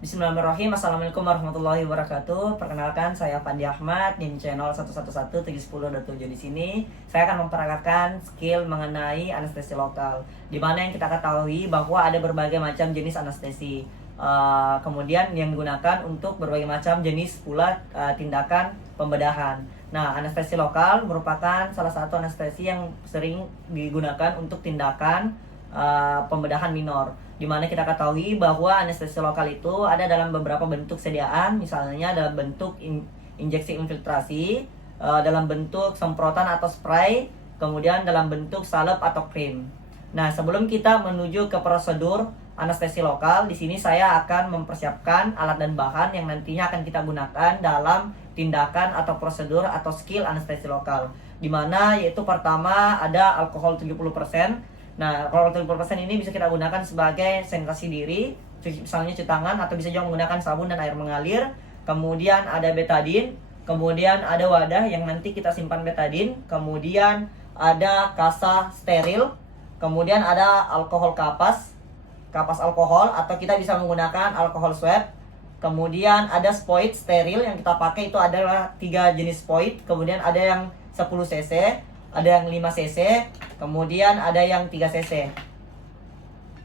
Bismillahirrahmanirrahim. Assalamualaikum warahmatullahi wabarakatuh. Perkenalkan, saya Fandi Ahmad di channel 111710.7. Di sini saya akan memperagakan skill mengenai anestesi lokal, di mana yang kita ketahui bahwa ada berbagai macam jenis anestesi. Kemudian yang digunakan untuk berbagai macam jenis pula tindakan pembedahan. Nah, anestesi lokal merupakan salah satu anestesi yang sering digunakan untuk tindakan pembedahan minor, di mana kita ketahui bahwa anestesi lokal itu ada dalam beberapa bentuk sediaan, misalnya dalam bentuk injeksi infiltrasi, dalam bentuk semprotan atau spray, kemudian dalam bentuk salep atau krim. Nah, sebelum kita menuju ke prosedur anestesi lokal, di sini saya akan mempersiapkan alat dan bahan yang nantinya akan kita gunakan dalam tindakan atau prosedur atau skill anestesi lokal, di mana yaitu pertama ada alkohol 70%. Nah, kalau 70% ini bisa kita gunakan sebagai sanitasi diri, misalnya cuci tangan, atau bisa juga menggunakan sabun dan air mengalir. Kemudian ada betadin, kemudian ada wadah yang nanti kita simpan betadin, kemudian ada kasa steril, kemudian ada alkohol kapas alkohol, atau kita bisa menggunakan alkohol swab. Kemudian ada spoit steril, yang kita pakai itu adalah 3 jenis spoit, kemudian ada yang 10 cc, ada yang 5 cc, kemudian ada yang 3 cc.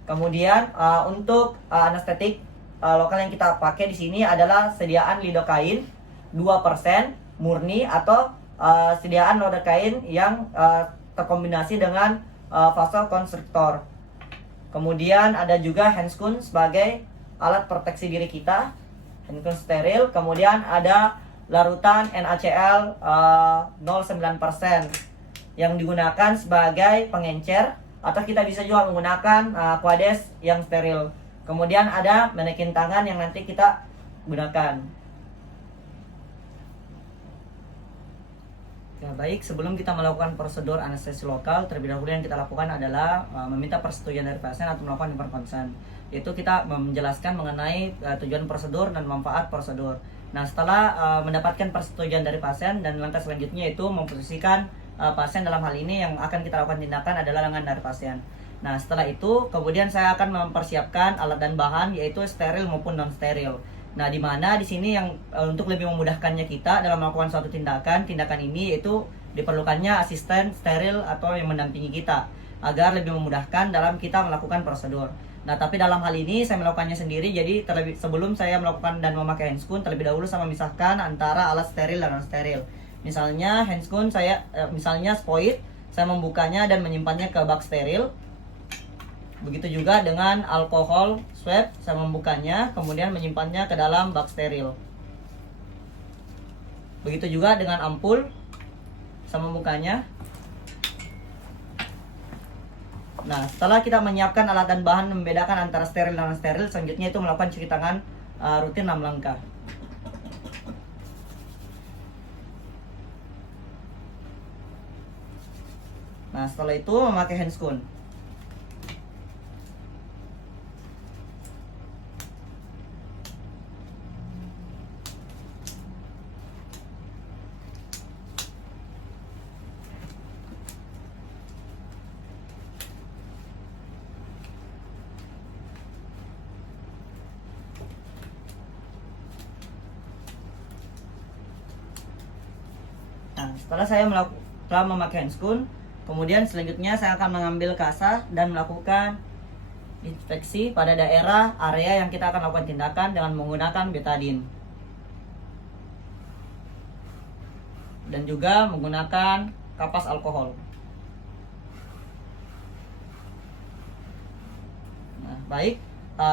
Kemudian untuk anestetik lokal yang kita pakai di sini adalah sediaan lidocaine 2% murni, atau sediaan lidocaine yang terkombinasi dengan vasokonstriktor. Kemudian ada juga handscoon sebagai alat proteksi diri kita, handscoon steril. Kemudian ada larutan NaCl 0,9% yang digunakan sebagai pengencer, atau kita bisa juga menggunakan Quades yang steril. Kemudian ada manekin tangan yang nanti kita gunakan. Ya, baik, sebelum kita melakukan prosedur anestesi lokal, terlebih dahulu yang kita lakukan adalah meminta persetujuan dari pasien atau melakukan informed consent, yaitu kita menjelaskan mengenai tujuan prosedur dan manfaat prosedur. Nah, setelah mendapatkan persetujuan dari pasien, dan langkah selanjutnya itu memposisikan pasien, dalam hal ini yang akan kita lakukan tindakan adalah lengan dari pasien. Nah, setelah itu kemudian saya akan mempersiapkan alat dan bahan, yaitu steril maupun non steril. Nah, di mana di sini yang untuk lebih memudahkannya kita dalam melakukan suatu tindakan ini, yaitu diperlukannya asisten steril atau yang mendampingi kita agar lebih memudahkan dalam kita melakukan prosedur. Nah, tapi dalam hal ini saya melakukannya sendiri, jadi sebelum saya melakukan dan memakai handscoon, terlebih dahulu saya memisahkan antara alat steril dan non steril. Misalnya handscoon misalnya spoit, saya membukanya dan menyimpannya ke bak steril. Begitu juga dengan alkohol swab, saya membukanya kemudian menyimpannya ke dalam bak steril. Begitu juga dengan ampul, saya membukanya. Nah, setelah kita menyiapkan alat dan bahan membedakan antara steril dan non steril, selanjutnya itu melakukan cuci tangan rutin 6 langkah. Nah, setelah itu memakai handscoon. Nah, setelah saya memakai handscoon, kemudian selanjutnya saya akan mengambil kasa dan melakukan inspeksi pada area yang kita akan lakukan tindakan dengan menggunakan betadin. Dan juga menggunakan kapas alkohol. Nah, baik.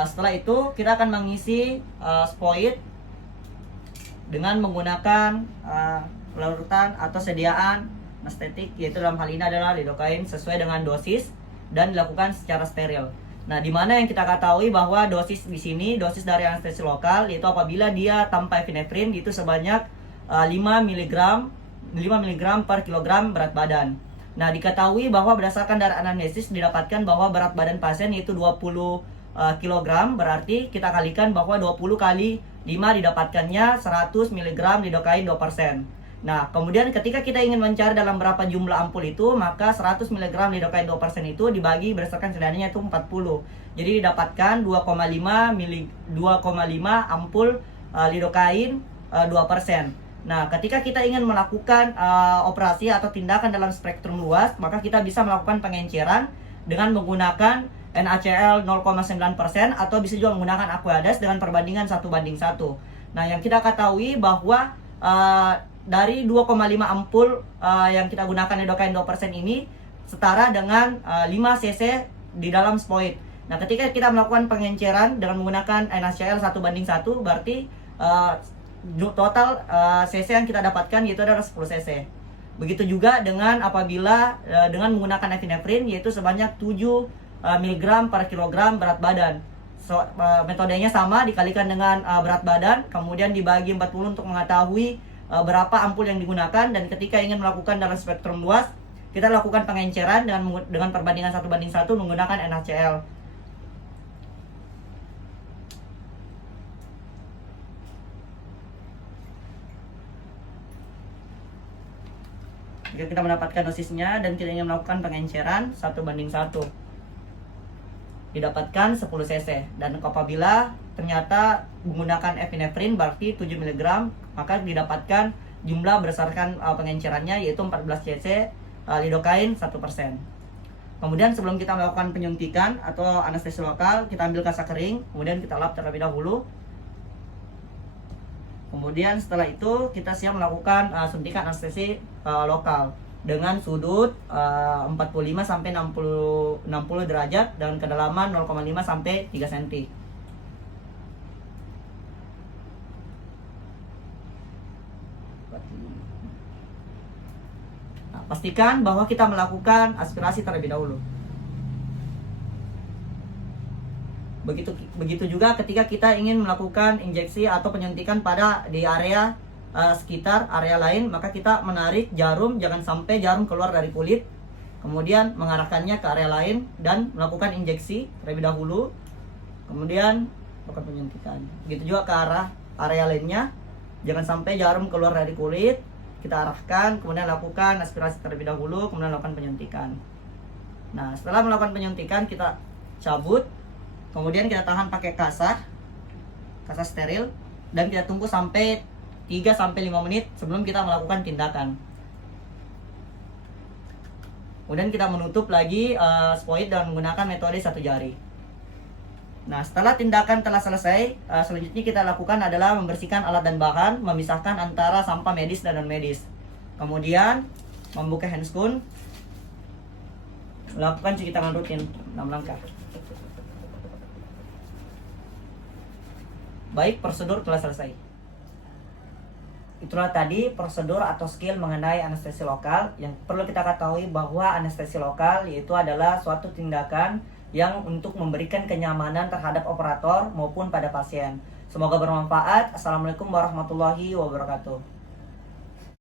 Setelah itu kita akan mengisi spoit dengan menggunakan larutan atau sediaan anestetik, yaitu dalam hal ini adalah lidocaine sesuai dengan dosis dan dilakukan secara steril. Nah, di mana yang kita ketahui bahwa dosis di sini, dosis dari anestesi lokal, yaitu apabila dia tanpa epinefrin itu sebanyak 5 mg per kilogram berat badan. Nah, diketahui bahwa berdasarkan dari anamnesis didapatkan bahwa berat badan pasien yaitu 20 kg, berarti kita kalikan bahwa 20 kali 5 didapatkannya 100 mg lidocaine 2%. Nah, kemudian ketika kita ingin mencari dalam berapa jumlah ampul itu, maka 100 mg lidocaine 2% itu dibagi berdasarkan seadanya itu 40. Jadi didapatkan 2,5 ampul lidocaine 2%. Nah, ketika kita ingin melakukan operasi atau tindakan dalam spektrum luas, maka kita bisa melakukan pengenceran dengan menggunakan NaCl 0,9% atau bisa juga menggunakan Aquadase dengan perbandingan 1:1. Nah, yang kita ketahui bahwa dari 2,5 ampul yang kita gunakan lidocaine 2% ini setara dengan 5 cc di dalam spoid. Nah, ketika kita melakukan pengenceran dengan menggunakan NaCl 1:1, berarti total cc yang kita dapatkan yaitu adalah 10 cc. Begitu juga dengan apabila dengan menggunakan epinefrin yaitu sebanyak 7 mg per kilogram berat badan. Metodenya sama, dikalikan dengan berat badan, kemudian dibagi 40 untuk mengetahui berapa ampul yang digunakan. Dan ketika ingin melakukan dalam spektrum luas, kita lakukan pengenceran dengan perbandingan 1:1 menggunakan NaCl. Jika kita mendapatkan dosisnya dan kita ingin melakukan pengenceran 1:1, didapatkan 10 cc. Dan apabila ternyata menggunakan epinefrin berarti 7 mg, maka didapatkan jumlah berdasarkan pengencerannya yaitu 14 cc lidocaine 1%. Kemudian sebelum kita melakukan penyuntikan atau anestesi lokal, kita ambil kasak kering, kemudian kita lap terlebih dahulu. Kemudian setelah itu kita siap melakukan suntikan anestesi lokal dengan sudut 45 sampai 60 derajat dan kedalaman 0,5 sampai 3 cm. Nah, pastikan bahwa kita melakukan aspirasi terlebih dahulu. Begitu juga ketika kita ingin melakukan injeksi atau penyuntikan pada di area sekitar area lain, maka kita menarik jarum, jangan sampai jarum keluar dari kulit, kemudian mengarahkannya ke area lain dan melakukan injeksi terlebih dahulu, kemudian melakukan penyuntikan. Begitu juga ke arah area lainnya, jangan sampai jarum keluar dari kulit, kita arahkan, kemudian lakukan aspirasi terlebih dahulu, kemudian lakukan penyuntikan. Nah, setelah melakukan penyuntikan kita cabut. Kemudian kita tahan pakai kasak steril, dan kita tunggu sampai 3-5 menit sebelum kita melakukan tindakan. Kemudian kita menutup lagi spoid dengan menggunakan metode 1 jari. Nah, setelah tindakan telah selesai, selanjutnya kita lakukan adalah membersihkan alat dan bahan, memisahkan antara sampah medis dan non-medis. Kemudian membuka handscoon, melakukan cuci tangan rutin 6 langkah. Baik, prosedur telah selesai. Itulah tadi prosedur atau skill mengenai anestesi lokal. Yang perlu kita ketahui bahwa anestesi lokal yaitu adalah suatu tindakan yang untuk memberikan kenyamanan terhadap operator maupun pada pasien. Semoga bermanfaat. Assalamualaikum warahmatullahi wabarakatuh.